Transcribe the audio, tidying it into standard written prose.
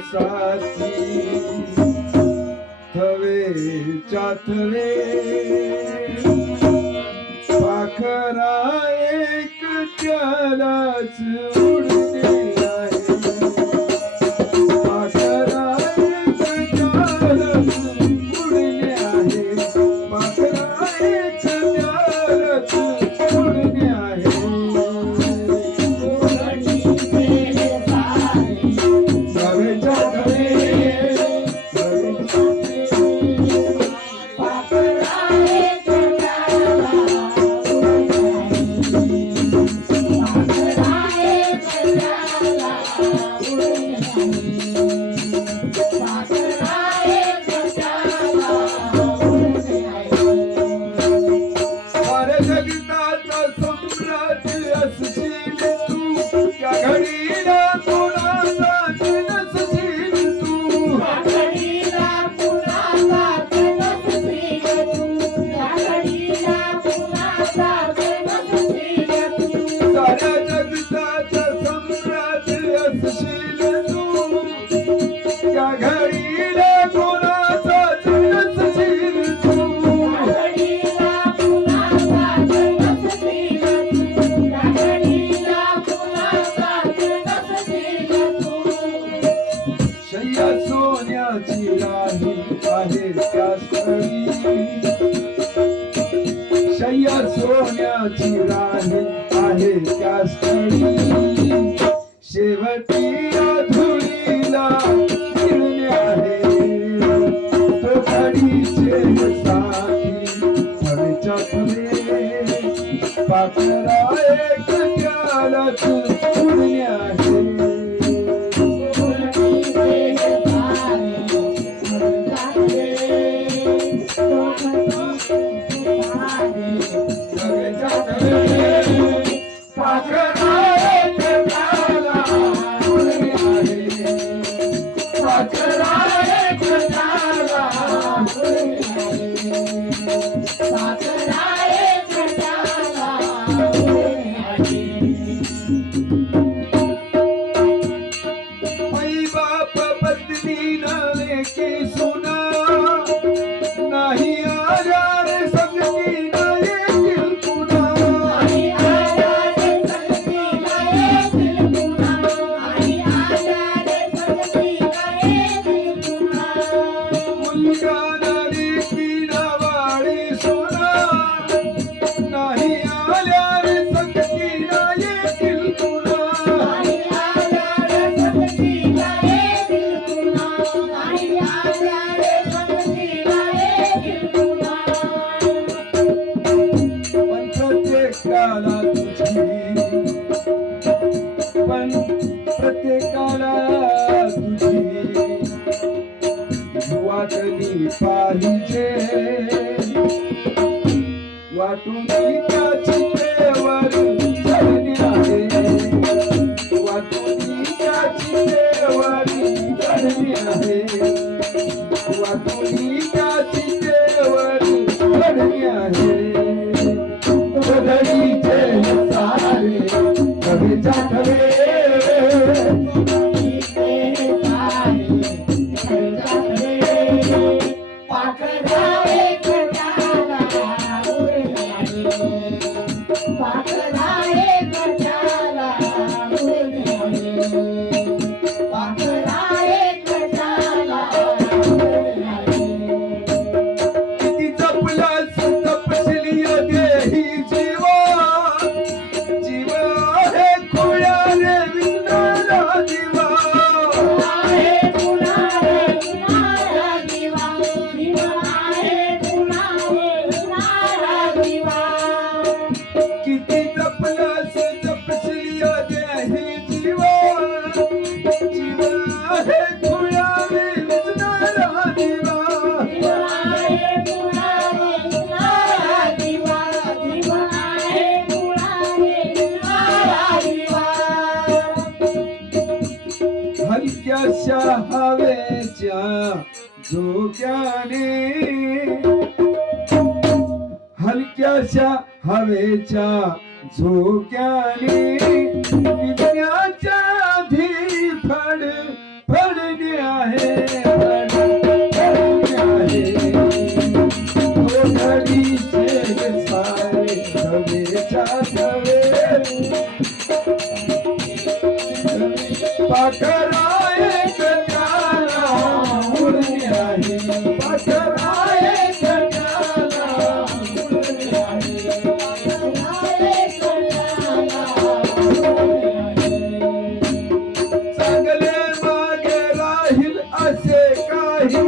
साथी थवे चातरे पाखरा एक त्यालाच उडते आहे पाखरा एक त्यालाच उडणे आहे पाखरा एक त्यालाच उडणे आहे शय्या सोन्याची राही आहे त्या स्थळी शेवटी धुळीला मिळणे आहे तो घडीचे साथी हवेच्या फुले पाखरा एक त्यालाच उडणे आहे पण प्रत्येकाला तुझी वाटली पाहिजे वाटून त्याची देवर चढणे आहे वाटून त्याची देवर चढणे आहे वाटून त्याची देवर चढणे आहे घडीचे सारे कवीच्या खरे हलक्याशा हवेच्या झोक्याने हलक्याशा हवेच्या झोक्याने विजण्याच्या आधी फडणे पाखरा एक त्याला उडली आहे, पाखरा एक त्याला उडली आहे, चांगले मागे राहील असे काही